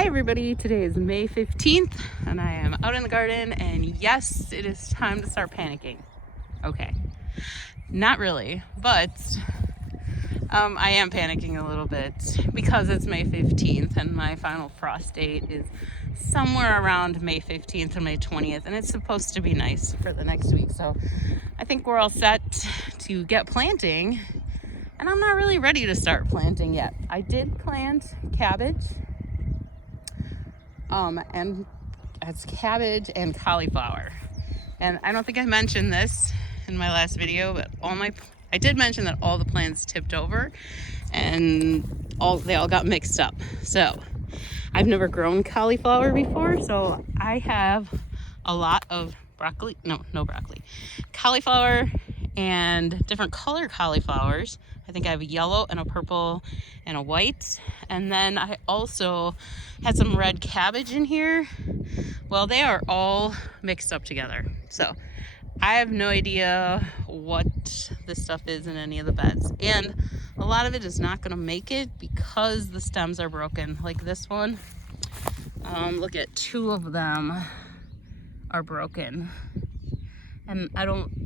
Hi everybody, today is May 15th and I am out in the garden, and yes, it is time to start panicking. Okay, not really, but I am panicking a little bit because it's May 15th and my final frost date is somewhere around May 15th or May 20th, and it's supposed to be nice for the next week. So I think we're all set to get planting, and I'm not really ready to start planting yet. I did plant cabbage, and it's cabbage and cauliflower. And I don't think I mentioned this in my last video, but I did mention that all the plants tipped over and they all got mixed up. So I've never grown cauliflower before, so I have a lot of cauliflower and different color cauliflowers. I think I have a yellow and a purple and a white, and then I also had some red cabbage in here. Well, they are all mixed up together, so I have no idea what this stuff is in any of the beds, and a lot of it is not going to make it because the stems are broken. Like this one, look at two of them are broken, and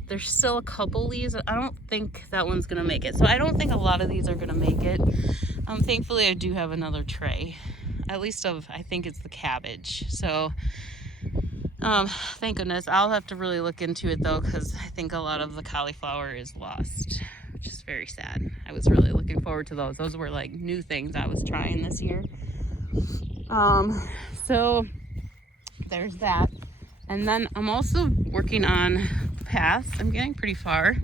there's still a couple leaves. I don't think that one's gonna make it, so I don't think a lot of these are gonna make it. Thankfully I do have another tray, at least I think it's the cabbage, so thank goodness. I'll have to really look into it though, because I think a lot of the cauliflower is lost, which is very sad. I was really looking forward to those were like new things I was trying this year. So there's that. And then I'm also working on Pest. I'm getting pretty far.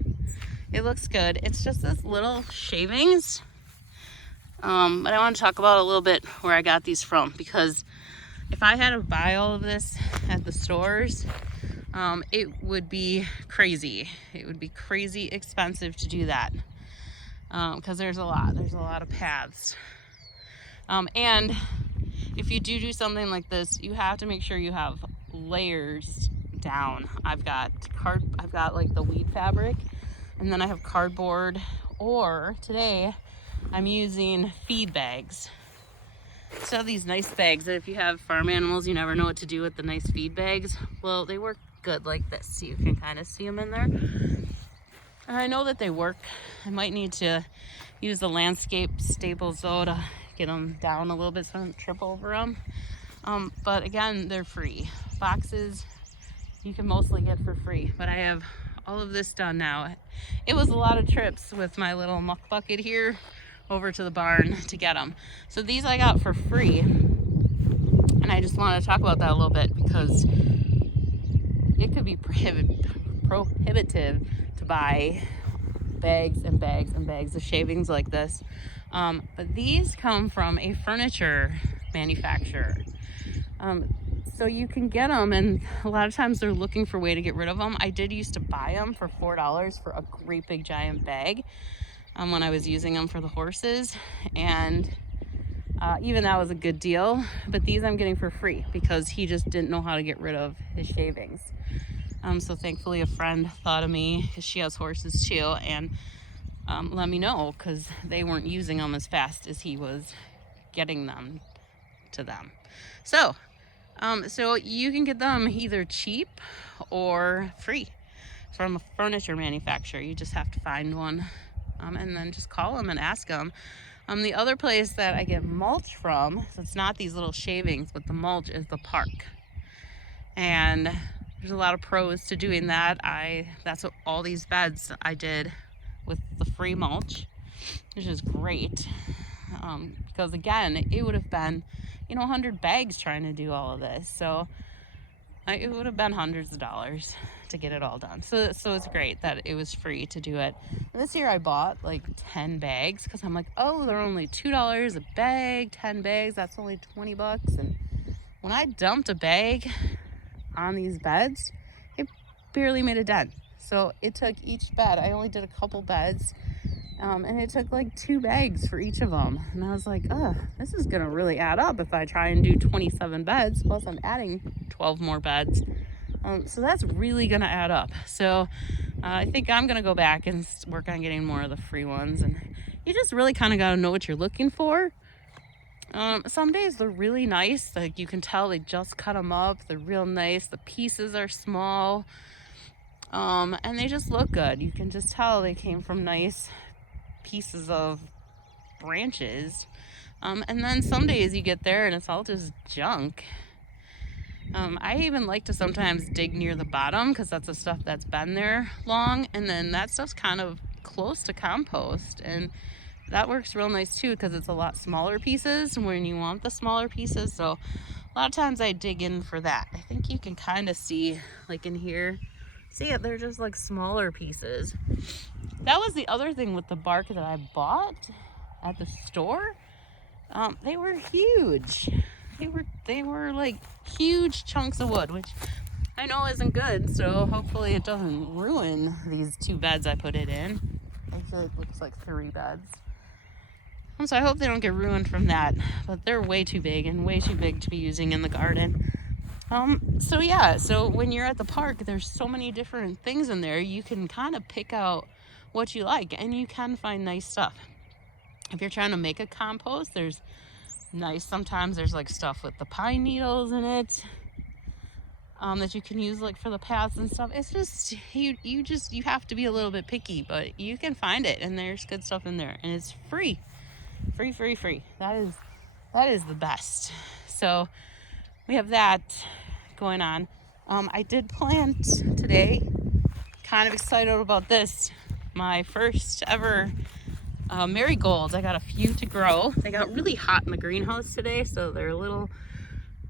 It looks good. It's just this little shavings. But I want to talk about a little bit where I got these from, because if I had to buy all of this at the stores, it would be crazy. It would be crazy expensive to do that, because there's a lot of paths. And if you do something like this, you have to make sure you have layers down. I've got like the weed fabric, and then I have cardboard, or today I'm using feed bags. So these nice bags that if you have farm animals, you never know what to do with the nice feed bags. Well, they work good like this, so you can kind of see them in there. And I know that they work. I might need to use the landscape staples though to get them down a little bit so I don't trip over them. But again, they're free. Boxes you can mostly get for free, but I have all of this done now. It was a lot of trips with my little muck bucket here over to the barn to get them. So these I got for free, and I just want to talk about that a little bit because it could be prohibitive to buy bags and bags and bags of shavings like this. But these come from a furniture manufacturer. So you can get them, and a lot of times they're looking for a way to get rid of them. I did used to buy them for $4 for a great big giant bag when I was using them for the horses, and even that was a good deal. But these I'm getting for free because he just didn't know how to get rid of his shavings. So thankfully a friend thought of me, because she has horses too, and let me know, because they weren't using them as fast as he was getting them to them. So you can get them either cheap or free from a furniture manufacturer. You just have to find one, and then just call them and ask them. The other place that I get mulch from, so it's not these little shavings, but the mulch, is the park. And there's a lot of pros to doing that. That's what all these beds I did with the free mulch, which is great. Because again, it would have been 100 bags trying to do all of this, so it would have been hundreds of dollars to get it all done. So it's great that it was free to do it. And this year I bought like 10 bags because I'm like, oh, they're only $2 a bag. 10 bags, that's only $20. And when I dumped a bag on these beds, it barely made a dent. So it took each bed, I only did a couple beds, and it took like 2 bags for each of them. And I was like, oh, this is gonna really add up if I try and do 27 beds, plus I'm adding 12 more beds. So that's really gonna add up. So I think I'm gonna go back and work on getting more of the free ones. And you just really kind of gotta know what you're looking for. Some days they're really nice. Like you can tell they just cut them up. They're real nice. The pieces are small. And they just look good. You can just tell they came from nice pieces of branches. And then some days you get there and it's all just junk. I even like to sometimes dig near the bottom because that's the stuff that's been there long, and then that stuff's kind of close to compost, and that works real nice too because it's a lot smaller pieces when you want the smaller pieces. So a lot of times I dig in for that. I think you can kind of see, like in here, see it, they're just like smaller pieces. That was the other thing with the bark that I bought at the store. They were huge. They were like huge chunks of wood, which I know isn't good, so hopefully it doesn't ruin these 2 beds I put it in. Actually, it looks like 3 beds. So I hope they don't get ruined from that, but they're way too big and way too big to be using in the garden. So when you're at the park, there's so many different things in there. You can kind of pick out what you like, and you can find nice stuff. If you're trying to make a compost, sometimes there's like stuff with the pine needles in it, that you can use like for the paths and stuff. It's just, you have to be a little bit picky, but you can find it, and there's good stuff in there, and it's free. That is the best. So we have that going on. I did plant today, kind of excited about this, my first ever marigolds. I got a few to grow. They got really hot in the greenhouse today, so they're a little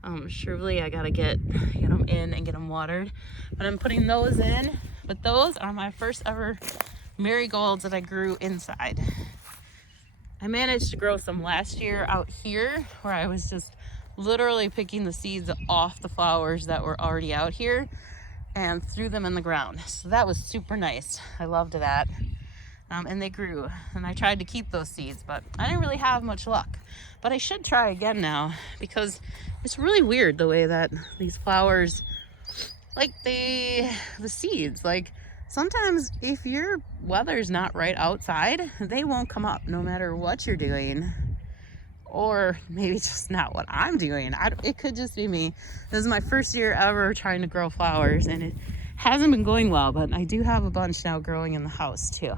shrivelly. I gotta get them in and get them watered, but I'm putting those in. But those are my first ever marigolds that I grew inside. I managed to grow some last year out here, where I was just literally picking the seeds off the flowers that were already out here and threw them in the ground. So that was super nice. I loved that. And they grew, and I tried to keep those seeds, but I didn't really have much luck. But I should try again now, because it's really weird the way that these flowers, like the seeds, like sometimes if your weather's not right outside, they won't come up no matter what you're doing. Or maybe just not what I'm doing. It could just be me. This is my first year ever trying to grow flowers, and it hasn't been going well, but I do have a bunch now growing in the house too.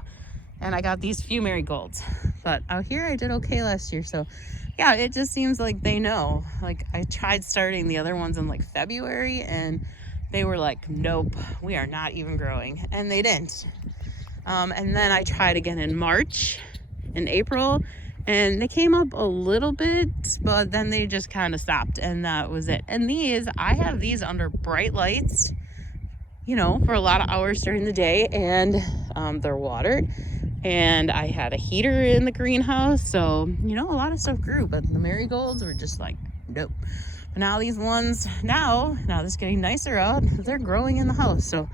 And I got these few marigolds, but out here I did okay last year. So yeah, it just seems like they know. Like I tried starting the other ones in like February, and they were like, nope, we are not even growing, and they didn't. And then I tried again in March, in April, and they came up a little bit, but then they just kind of stopped, and that was it. And I have these under bright lights, for a lot of hours during the day, and they're watered. And I had a heater in the greenhouse, so a lot of stuff grew, but the marigolds were just like, nope. But now these ones, now it's getting nicer out, they're growing in the house. So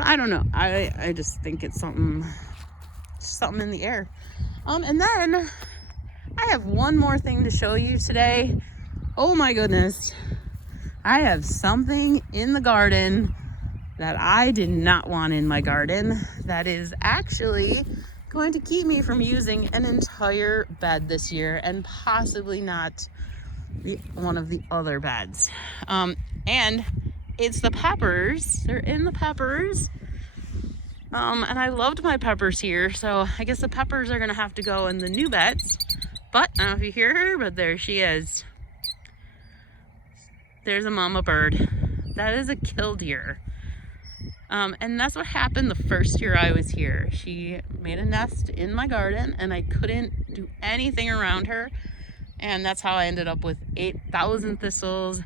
I don't know. I just think it's something in the air. And then I have one more thing to show you today. Oh my goodness. I have something in the garden that I did not want in my garden that is actually going to keep me from using an entire bed this year, and possibly not one of the other beds. And it's the peppers. They're in the peppers. And I loved my peppers here, so I guess the peppers are gonna have to go in the new beds. But I don't know if you hear her, but there she is. There's a mama bird. That is a killdeer. And that's what happened the first year I was here. She made a nest in my garden, and I couldn't do anything around her. And that's how I ended up with 8,000 thistles,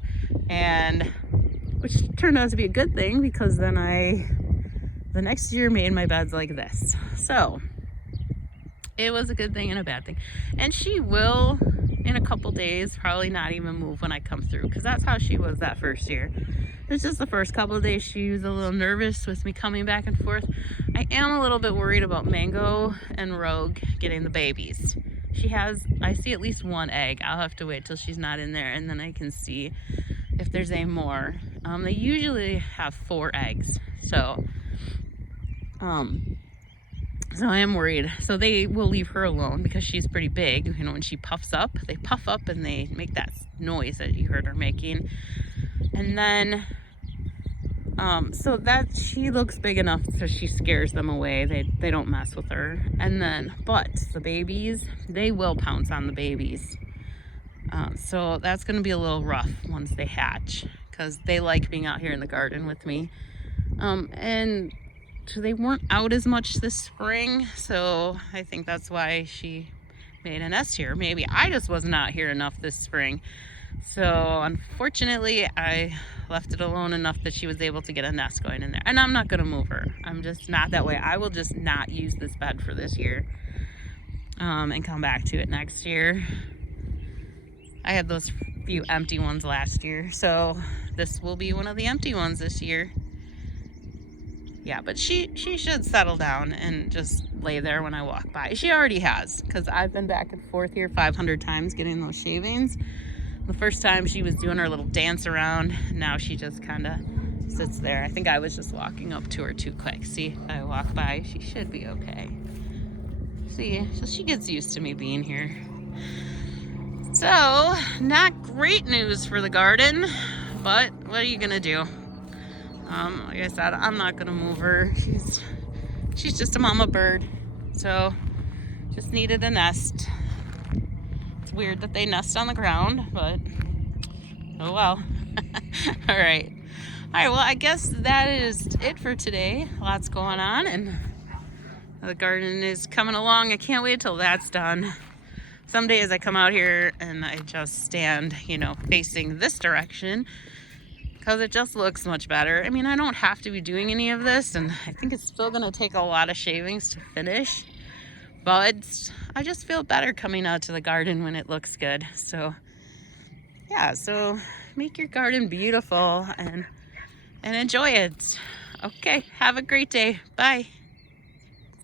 and which turned out to be a good thing, because then the next year made my beds like this. So it was a good thing and a bad thing. And she will, in a couple days, probably not even move when I come through, because that's how she was that first year. It's just the first couple of days she was a little nervous with me coming back and forth. I am a little bit worried about Mango and Rogue getting the babies. I see at least one egg. I'll have to wait till she's not in there, and then I can see if there's any more. They usually have 4 eggs. So So I am worried. So they will leave her alone because she's pretty big. You know, when she puffs up, they puff up and they make that noise that you heard her making. And then, so that she looks big enough so she scares them away. They don't mess with her. And then, but the babies, they will pounce on the babies. So that's going to be a little rough once they hatch because they like being out here in the garden with me. And so they weren't out as much this spring, so I think that's why she made a nest here. Maybe I just wasn't out here enough this spring. So unfortunately, I left it alone enough that she was able to get a nest going in there. And I'm not going to move her. I'm just not that way. I will just not use this bed for this year and come back to it next year. I had those few empty ones last year, so this will be one of the empty ones this year. Yeah, but she should settle down and just lay there when I walk by. She already has, because I've been back and forth here 500 times getting those shavings. The first time she was doing her little dance around. Now she just kind of sits there. I think I was just walking up to her too quick. See, if I walk by, she should be okay. See, so she gets used to me being here. So, not great news for the garden, but what are you gonna do? Like I said, I'm not gonna move her. She's just a mama bird, so just needed a nest. It's weird that they nest on the ground, but oh well. All right, well, I guess that is it for today. Lots going on, and the garden is coming along. I can't wait till that's done. Some days I come out here and I just stand, you know, facing this direction, because it just looks much better. I mean, I don't have to be doing any of this, and I think it's still gonna take a lot of shavings to finish, but I just feel better coming out to the garden when it looks good. So yeah, so make your garden beautiful and enjoy it. Okay, have a great day. Bye.